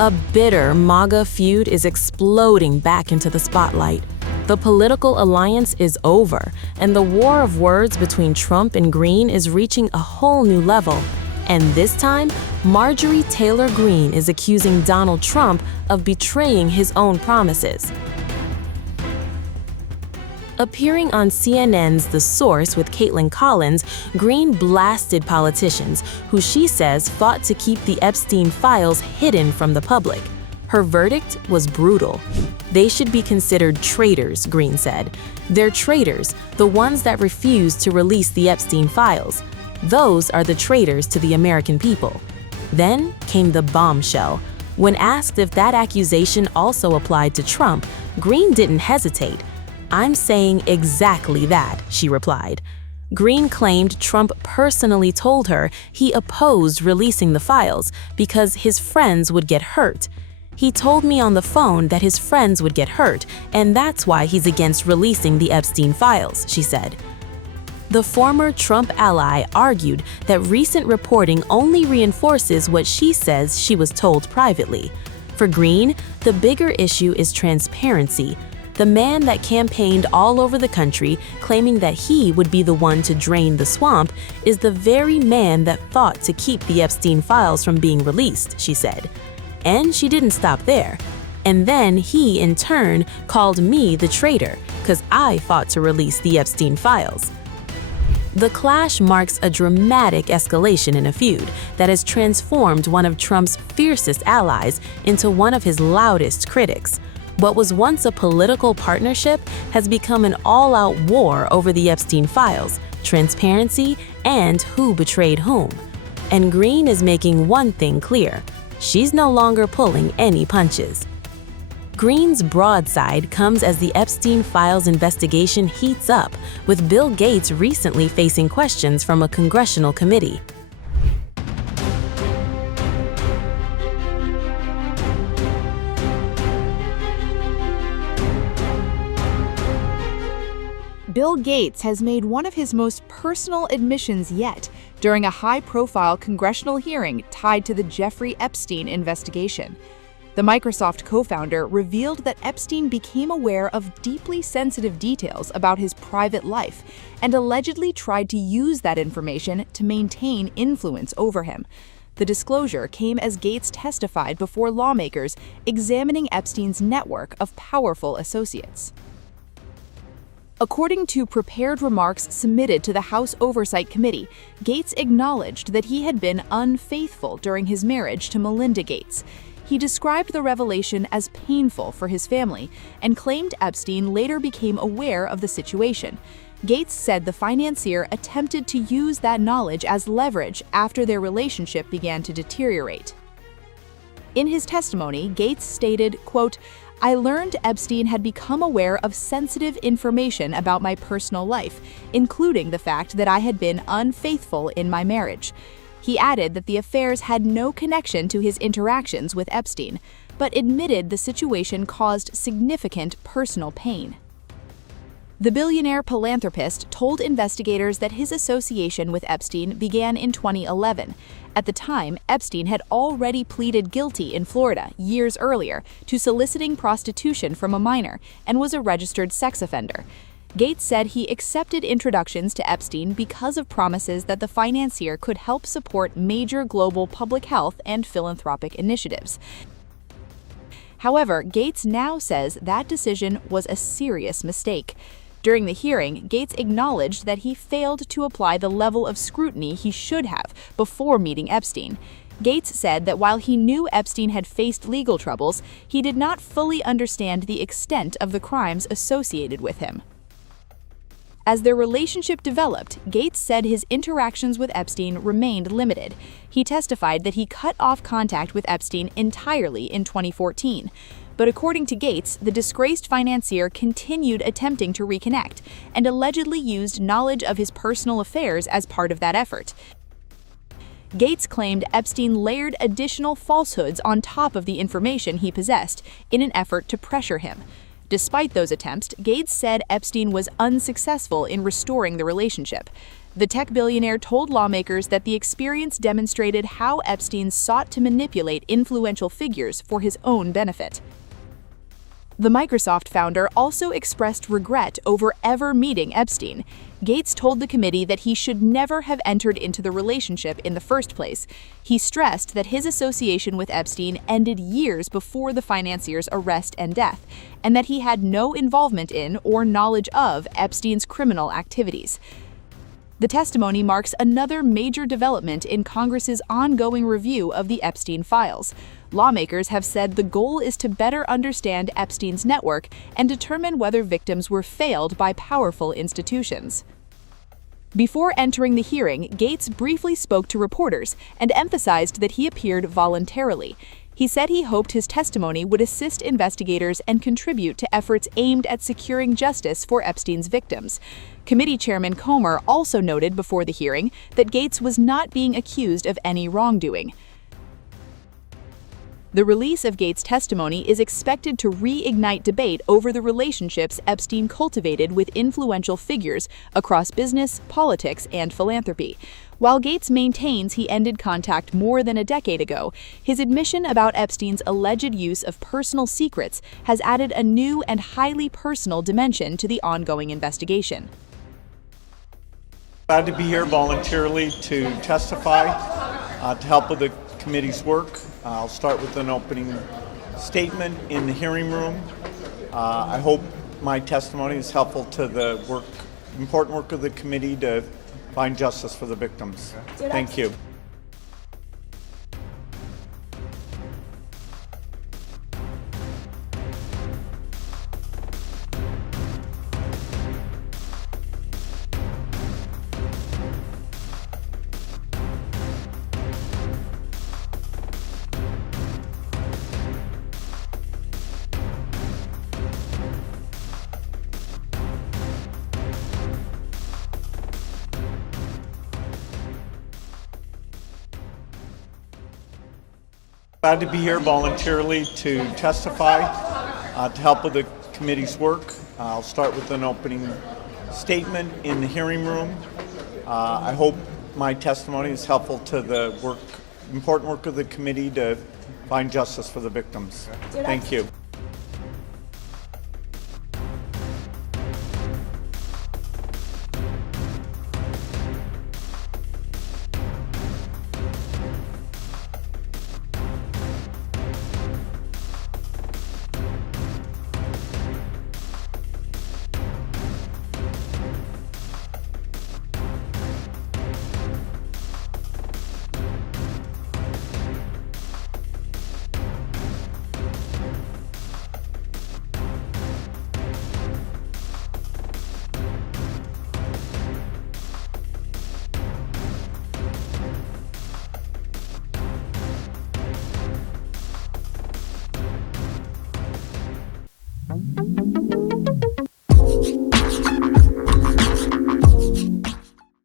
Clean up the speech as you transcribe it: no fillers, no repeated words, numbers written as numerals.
A bitter MAGA feud is exploding back into the spotlight. The political alliance is over, and the war of words between Trump and Greene is reaching a whole new level. And this time, Marjorie Taylor Greene is accusing Donald Trump of betraying his own promises. Appearing on CNN's The Source with Kaitlan Collins, Greene blasted politicians who she says fought to keep the Epstein Files hidden from the public. Her verdict was brutal. They should be considered traitors, Greene said. They're traitors, the ones that refuse to release the Epstein Files. Those are the traitors to the American people. Then came the bombshell. When asked if that accusation also applied to Trump, Greene didn't hesitate. "I'm saying exactly that," she replied. Greene claimed Trump personally told her he opposed releasing the files because his friends would get hurt. "He told me on the phone that his friends would get hurt, and that's why he's against releasing the Epstein files," she said. The former Trump ally argued that recent reporting only reinforces what she says she was told privately. For Greene, the bigger issue is transparency. The man that campaigned all over the country claiming that he would be the one to drain the swamp is the very man that fought to keep the Epstein files from being released, she said. And she didn't stop there. And then he, in turn, called me the traitor because I fought to release the Epstein files. The clash marks a dramatic escalation in a feud that has transformed one of Trump's fiercest allies into one of his loudest critics. What was once a political partnership has become an all-out war over the Epstein files, transparency, and who betrayed whom. And Greene is making one thing clear: she's no longer pulling any punches. Greene's broadside comes as the Epstein Files investigation heats up, with Bill Gates recently facing questions from a congressional committee. Bill Gates has made one of his most personal admissions yet during a high-profile congressional hearing tied to the Jeffrey Epstein investigation. The Microsoft co-founder revealed that Epstein became aware of deeply sensitive details about his private life and allegedly tried to use that information to maintain influence over him. The disclosure came as Gates testified before lawmakers examining Epstein's network of powerful associates. According to prepared remarks submitted to the House Oversight Committee, Gates acknowledged that he had been unfaithful during his marriage to Melinda Gates. He described the revelation as painful for his family and claimed Epstein later became aware of the situation. Gates said the financier attempted to use that knowledge as leverage after their relationship began to deteriorate. In his testimony, Gates stated, quote, "I learned Epstein had become aware of sensitive information about my personal life, including the fact that I had been unfaithful in my marriage." He added that the affairs had no connection to his interactions with Epstein, but admitted the situation caused significant personal pain. The billionaire philanthropist told investigators that his association with Epstein began in 2011. At the time, Epstein had already pleaded guilty in Florida years earlier to soliciting prostitution from a minor and was a registered sex offender. Gates said he accepted introductions to Epstein because of promises that the financier could help support major global public health and philanthropic initiatives. However, Gates now says that decision was a serious mistake. During the hearing, Gates acknowledged that he failed to apply the level of scrutiny he should have before meeting Epstein. Gates said that while he knew Epstein had faced legal troubles, he did not fully understand the extent of the crimes associated with him. As their relationship developed, Gates said his interactions with Epstein remained limited. He testified that he cut off contact with Epstein entirely in 2014. But according to Gates, the disgraced financier continued attempting to reconnect and allegedly used knowledge of his personal affairs as part of that effort. Gates claimed Epstein layered additional falsehoods on top of the information he possessed in an effort to pressure him. Despite those attempts, Gates said Epstein was unsuccessful in restoring the relationship. The tech billionaire told lawmakers that the experience demonstrated how Epstein sought to manipulate influential figures for his own benefit. The Microsoft founder also expressed regret over ever meeting Epstein. Gates told the committee that he should never have entered into the relationship in the first place. He stressed that his association with Epstein ended years before the financier's arrest and death, and that he had no involvement in or knowledge of Epstein's criminal activities. The testimony marks another major development in Congress's ongoing review of the Epstein Files. Lawmakers have said the goal is to better understand Epstein's network and determine whether victims were failed by powerful institutions. Before entering the hearing, Gates briefly spoke to reporters and emphasized that he appeared voluntarily. He said he hoped his testimony would assist investigators and contribute to efforts aimed at securing justice for Epstein's victims. Committee Chairman Comer also noted before the hearing that Gates was not being accused of any wrongdoing. The release of Gates' testimony is expected to reignite debate over the relationships Epstein cultivated with influential figures across business, politics, and philanthropy. While Gates maintains he ended contact more than a decade ago, his admission about Epstein's alleged use of personal secrets has added a new and highly personal dimension to the ongoing investigation. Glad to be here voluntarily to testify, to help with the committee's work. I'll start with an opening statement in the hearing room. I hope my testimony is helpful to the important work of the committee to find justice for the victims. Thank you. Glad to be here voluntarily to testify, to help with the committee's work. I'll start with an opening statement in the hearing room. I hope my testimony is helpful to the important work of the committee to find justice for the victims. Thank you.